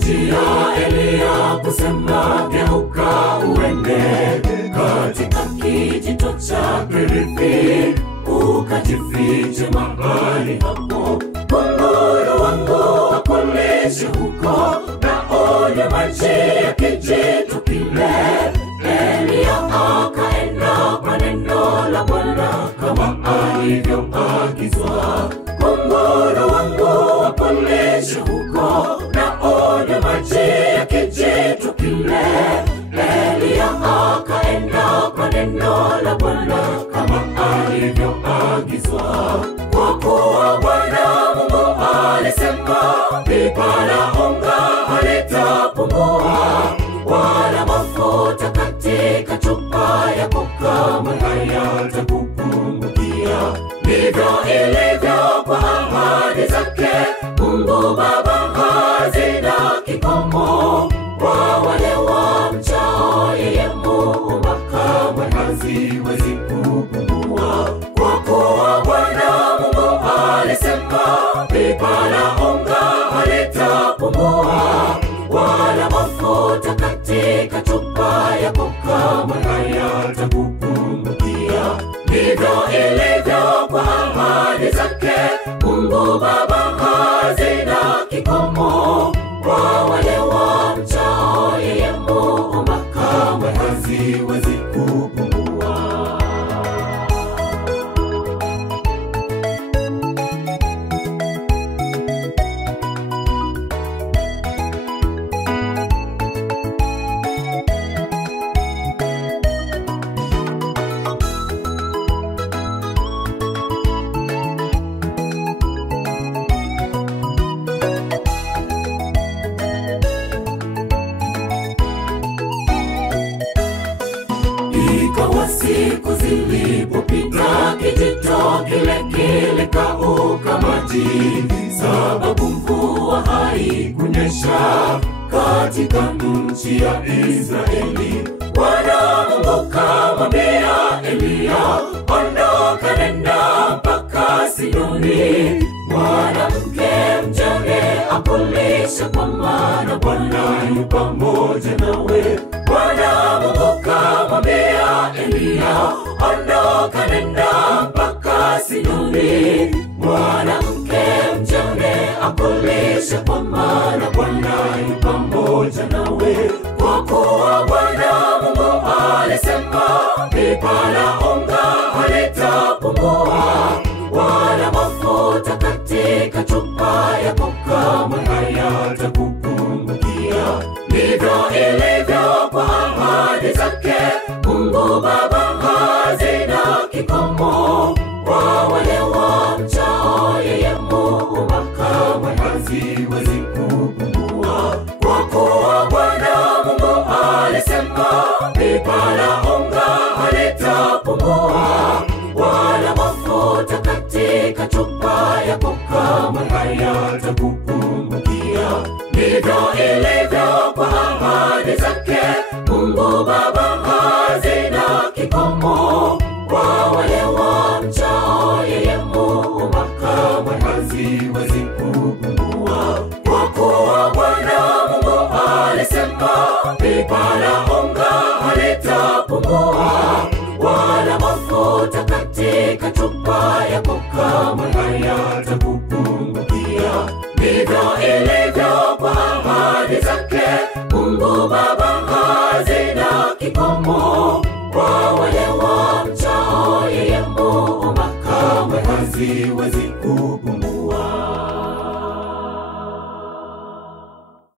Akamjia Elia kusema, geuka uende katika kijito cha Kerithi, ukajifiche mahali hapo. Kunguru wangu akulishe huko, na unywe maji ya kijito kile. Elia akaenda kwa neno la Bwana kama alivyoagizwa. Kunguru wangu akulishe huko, na unywe maji ya kijito kile. Elia akaenda kwa neno la Bwana kama alivyoagizwa. Kwa kuwa Bwana Mungu alisema, pipa la unga halitapungua, wala mafuta katika chupa yako kamwe hayatakupungukia. Ndivyo ilivyo kwa ahadi zake Mungu Baba, hazina kikomo. Kwa wale wamchao yeye Muumba, kamwe haziwezi kupungua. Kwa kuwa Bwana Mungu alisema, pipa la unga halitapungua, wala mafuta katika chupa yako kamwe hayatakupungukia. Ndivyo ilivyo kwa ahadi zake Mungu Baba, hazina kikomo. Kwa wale wamchao yeye Muumba, kamwe haziwezi kupungua. Ikawa siku zilipopita, kijito kile kilikauka maji, sababu mvua haikunyesha katika nchi ya Israeli. Bwana Mungu kamwambia Elia, ondoka nenda mpaka Sidoni, mwanamke mjane akulishe, kwa maana Bwana yu pamoja nawe. Bwana Mungu kamwambia Elia, ondoka nenda mpaka Sidoni, mwanamke mjane akulishe, kwa maana Bwana yu pamoja nawe. Kwa kuwa Bwana Mungu alisema, pipa la unga halitapungua, wala mafuta katika chupa yako kamwe hayatakupungukia. Ndivyo ilivyo kwa ahadi zake Mungu Baba, hazina kikomo. Kwa wale wamchao yeye Muumba, kamwe haziwezi kupungua. Kwa kuwa Bwana Mungu alisema, pipa la unga halitapungua, wala mafuta katika chupa yako kamwe hayatakupungukia. Ndivyo ilivyo kwa ahadi zake Mungu Baba, hazina kikomo. Kwa wale wamchao yeye Muumba, kamwe haziwezi kupungua. Kwa kuwa Bwana Mungu alisema, pipa la unga halitapungua, wala mafuta katika chupa yako kamwe hayatakupungukia. Ndivyo ilivyo kwa ahadi zake Mungu Baba, hazina kikomo. Kwa wale wamchao yeye Muumba, kamwe haziwezi kupungua.